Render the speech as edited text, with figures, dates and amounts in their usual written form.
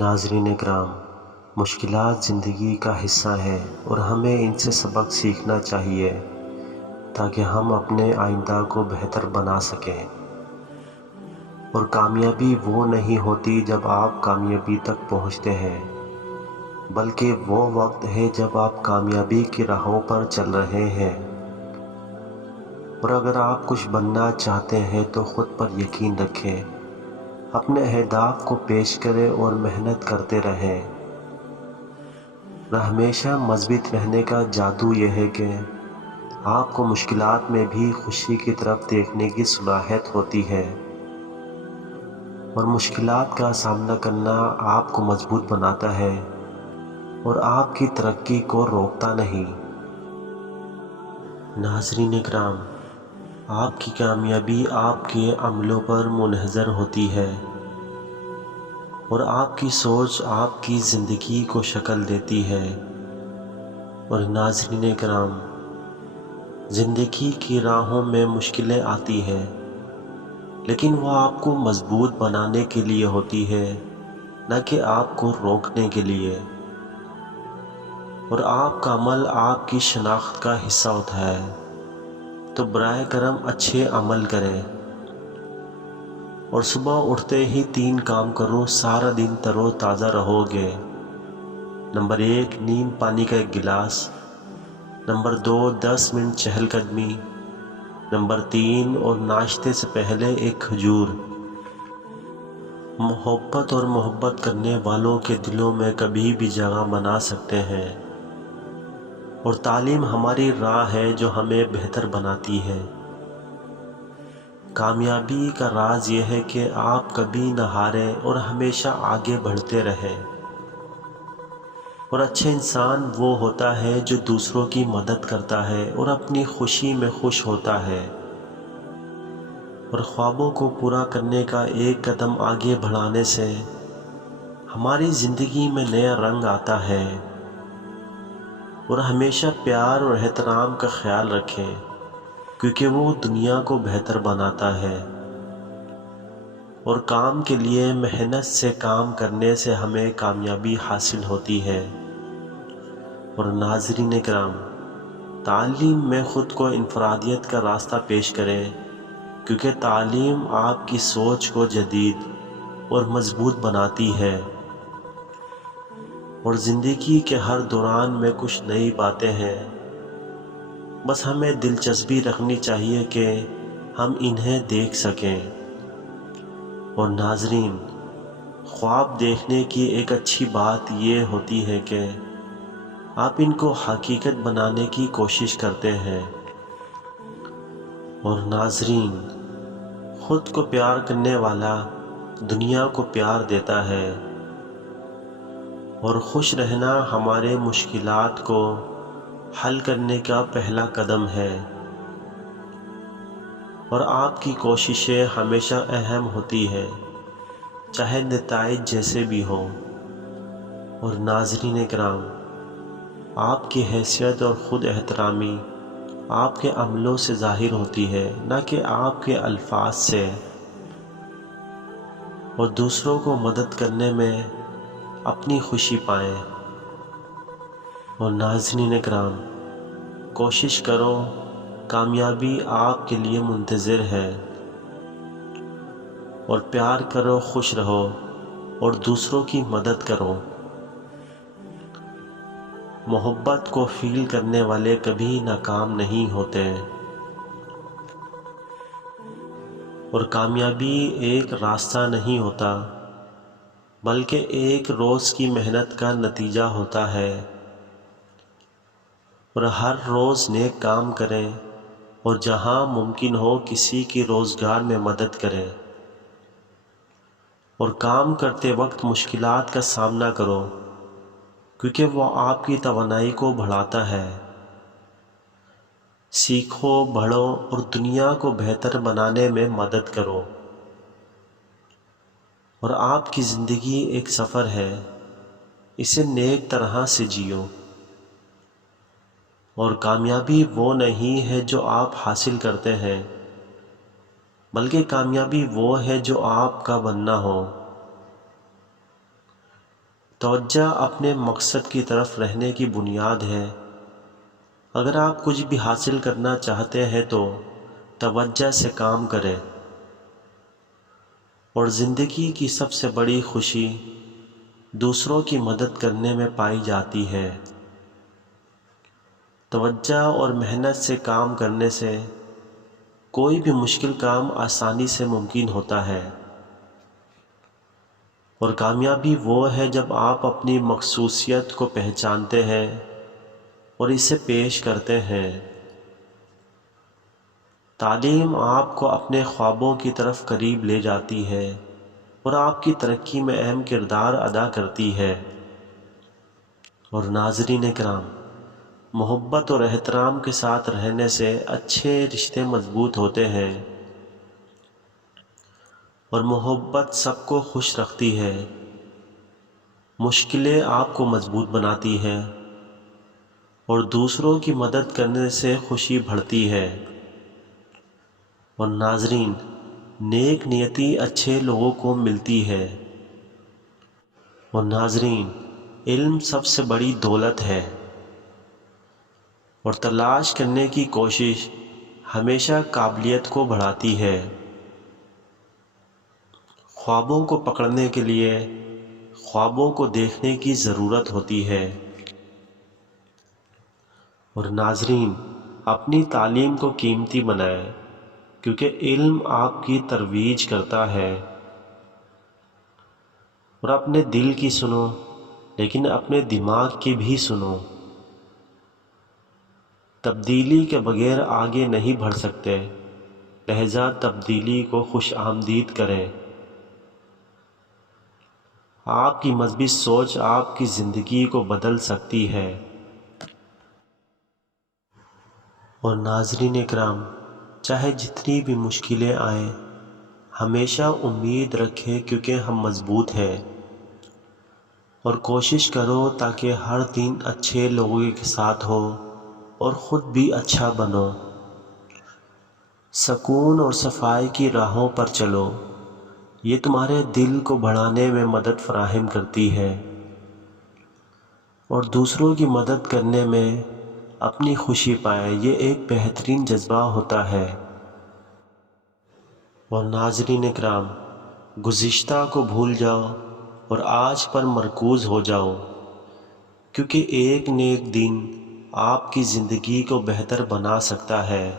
ناظرین کرام، مشکلات زندگی کا حصہ ہیں اور ہمیں ان سے سبق سیکھنا چاہیے تاکہ ہم اپنے آئندہ کو بہتر بنا سکیں۔ اور کامیابی وہ نہیں ہوتی جب آپ کامیابی تک پہنچتے ہیں، بلکہ وہ وقت ہے جب آپ کامیابی کی راہوں پر چل رہے ہیں۔ اور اگر آپ کچھ بننا چاہتے ہیں تو خود پر یقین رکھیں، اپنے اہداف کو پیش کریں اور محنت کرتے رہیں۔ اور ہمیشہ مثبت رہنے کا جادو یہ ہے کہ آپ کو مشکلات میں بھی خوشی کی طرف دیکھنے کی صلاحیت ہوتی ہے، اور مشکلات کا سامنا کرنا آپ کو مضبوط بناتا ہے اور آپ کی ترقی کو روکتا نہیں۔ ناظرین کرام، آپ کی کامیابی آپ کے عملوں پر منحصر ہوتی ہے، اور آپ کی سوچ آپ کی زندگی کو شکل دیتی ہے۔ اور ناظرین کرام، زندگی کی راہوں میں مشکلیں آتی ہیں، لیکن وہ آپ کو مضبوط بنانے کے لیے ہوتی ہے، نہ کہ آپ کو روکنے کے لیے۔ اور آپ کا عمل آپ کی شناخت کا حصہ ہوتا ہے، تو برائے کرم اچھے عمل کریں، اور صبح اٹھتے ہی 3 کام کرو، سارا دن تر و تازہ رہو گے۔ نمبر 1، نیم پانی کا 1 گلاس۔ نمبر 2، 10 منٹ چہل قدمی۔ نمبر 3، اور ناشتے سے پہلے 1 کھجور۔ محبت اور محبت کرنے والوں کے دلوں میں کبھی بھی جگہ بنا سکتے ہیں، اور تعلیم ہماری راہ ہے جو ہمیں بہتر بناتی ہے۔ کامیابی کا راز یہ ہے کہ آپ کبھی نہ ہاریں اور ہمیشہ آگے بڑھتے رہیں۔ اور اچھا انسان وہ ہوتا ہے جو دوسروں کی مدد کرتا ہے اور اپنی خوشی میں خوش ہوتا ہے، اور خوابوں کو پورا کرنے کا ایک قدم آگے بڑھانے سے ہماری زندگی میں نیا رنگ آتا ہے۔ اور ہمیشہ پیار اور احترام کا خیال رکھیں، کیونکہ وہ دنیا کو بہتر بناتا ہے۔ اور کام کے لیے محنت سے کام کرنے سے ہمیں کامیابی حاصل ہوتی ہے۔ اور ناظرین کرام، تعلیم میں خود کو انفرادیت کا راستہ پیش کریں، کیونکہ تعلیم آپ کی سوچ کو جدید اور مضبوط بناتی ہے۔ اور زندگی کے ہر دوران میں کچھ نئی باتیں ہیں، بس ہمیں دلچسپی رکھنی چاہیے کہ ہم انہیں دیکھ سکیں۔ اور ناظرین، خواب دیکھنے کی ایک اچھی بات یہ ہوتی ہے کہ آپ ان کو حقیقت بنانے کی کوشش کرتے ہیں۔ اور ناظرین، خود کو پیار کرنے والا دنیا کو پیار دیتا ہے، اور خوش رہنا ہمارے مشکلات کو حل کرنے کا پہلا قدم ہے۔ اور آپ کی کوششیں ہمیشہ اہم ہوتی ہے، چاہے نتائج جیسے بھی ہوں۔ اور ناظرین کرام، آپ کی حیثیت اور خود احترامی آپ کے عملوں سے ظاہر ہوتی ہے، نہ کہ آپ کے الفاظ سے۔ اور دوسروں کو مدد کرنے میں اپنی خوشی پائیں۔ اور ناظرین کرام، کوشش کرو، کامیابی آپ کے لیے منتظر ہے۔ اور پیار کرو، خوش رہو، اور دوسروں کی مدد کرو۔ محبت کو فیل کرنے والے کبھی ناکام نہیں ہوتے۔ اور کامیابی ایک راستہ نہیں ہوتا، بلکہ ایک روز کی محنت کا نتیجہ ہوتا ہے۔ اور ہر روز نیک کام کریں، اور جہاں ممکن ہو کسی کی روزگار میں مدد کریں۔ اور کام کرتے وقت مشکلات کا سامنا کرو، کیونکہ وہ آپ کی توانائی کو بڑھاتا ہے۔ سیکھو، بڑھو، اور دنیا کو بہتر بنانے میں مدد کرو۔ اور آپ کی زندگی ایک سفر ہے، اسے نیک طرح سے جیو۔ اور کامیابی وہ نہیں ہے جو آپ حاصل کرتے ہیں، بلکہ کامیابی وہ ہے جو آپ کا بننا ہو۔ توجہ اپنے مقصد کی طرف رہنے کی بنیاد ہے۔ اگر آپ کچھ بھی حاصل کرنا چاہتے ہیں تو توجہ سے کام کریں، اور زندگی کی سب سے بڑی خوشی دوسروں کی مدد کرنے میں پائی جاتی ہے۔ توجہ اور محنت سے کام کرنے سے کوئی بھی مشکل کام آسانی سے ممکن ہوتا ہے، اور کامیابی وہ ہے جب آپ اپنی مخصوصیت کو پہچانتے ہیں اور اسے پیش کرتے ہیں۔ تعلیم آپ کو اپنے خوابوں کی طرف قریب لے جاتی ہے اور آپ کی ترقی میں اہم کردار ادا کرتی ہے۔ اور ناظرین کرام، محبت اور احترام کے ساتھ رہنے سے اچھے رشتے مضبوط ہوتے ہیں، اور محبت سب کو خوش رکھتی ہے۔ مشکلیں آپ کو مضبوط بناتی ہیں، اور دوسروں کی مدد کرنے سے خوشی بڑھتی ہے۔ اور ناظرین، نیک نیتی اچھے لوگوں کو ملتی ہے۔ اور ناظرین، علم سب سے بڑی دولت ہے، اور تلاش کرنے کی کوشش ہمیشہ قابلیت کو بڑھاتی ہے۔ خوابوں کو پکڑنے کے لیے خوابوں کو دیکھنے کی ضرورت ہوتی ہے۔ اور ناظرین، اپنی تعلیم کو قیمتی بنائیں، کیونکہ علم آپ کی ترویج کرتا ہے۔ اور اپنے دل کی سنو، لیکن اپنے دماغ کی بھی سنو۔ تبدیلی کے بغیر آگے نہیں بڑھ سکتے، لہذا تبدیلی کو خوش آمدید کریں۔ آپ کی مثبت سوچ آپ کی زندگی کو بدل سکتی ہے۔ اور ناظرین اکرام، چاہے جتنی بھی مشکلیں آئیں، ہمیشہ امید رکھیں، کیونکہ ہم مضبوط ہیں۔ اور کوشش کرو تاکہ ہر دن اچھے لوگوں کے ساتھ ہو اور خود بھی اچھا بنو۔ سکون اور صفائی کی راہوں پر چلو، یہ تمہارے دل کو بڑھانے میں مدد فراہم کرتی ہے، اور دوسروں کی مدد کرنے میں اپنی خوشی پائے، یہ ایک بہترین جذبہ ہوتا ہے۔ اور ناظرین اکرام، گزشتہ کو بھول جاؤ اور آج پر مرکوز ہو جاؤ، کیونکہ ایک نیک دن آپ کی زندگی کو بہتر بنا سکتا ہے۔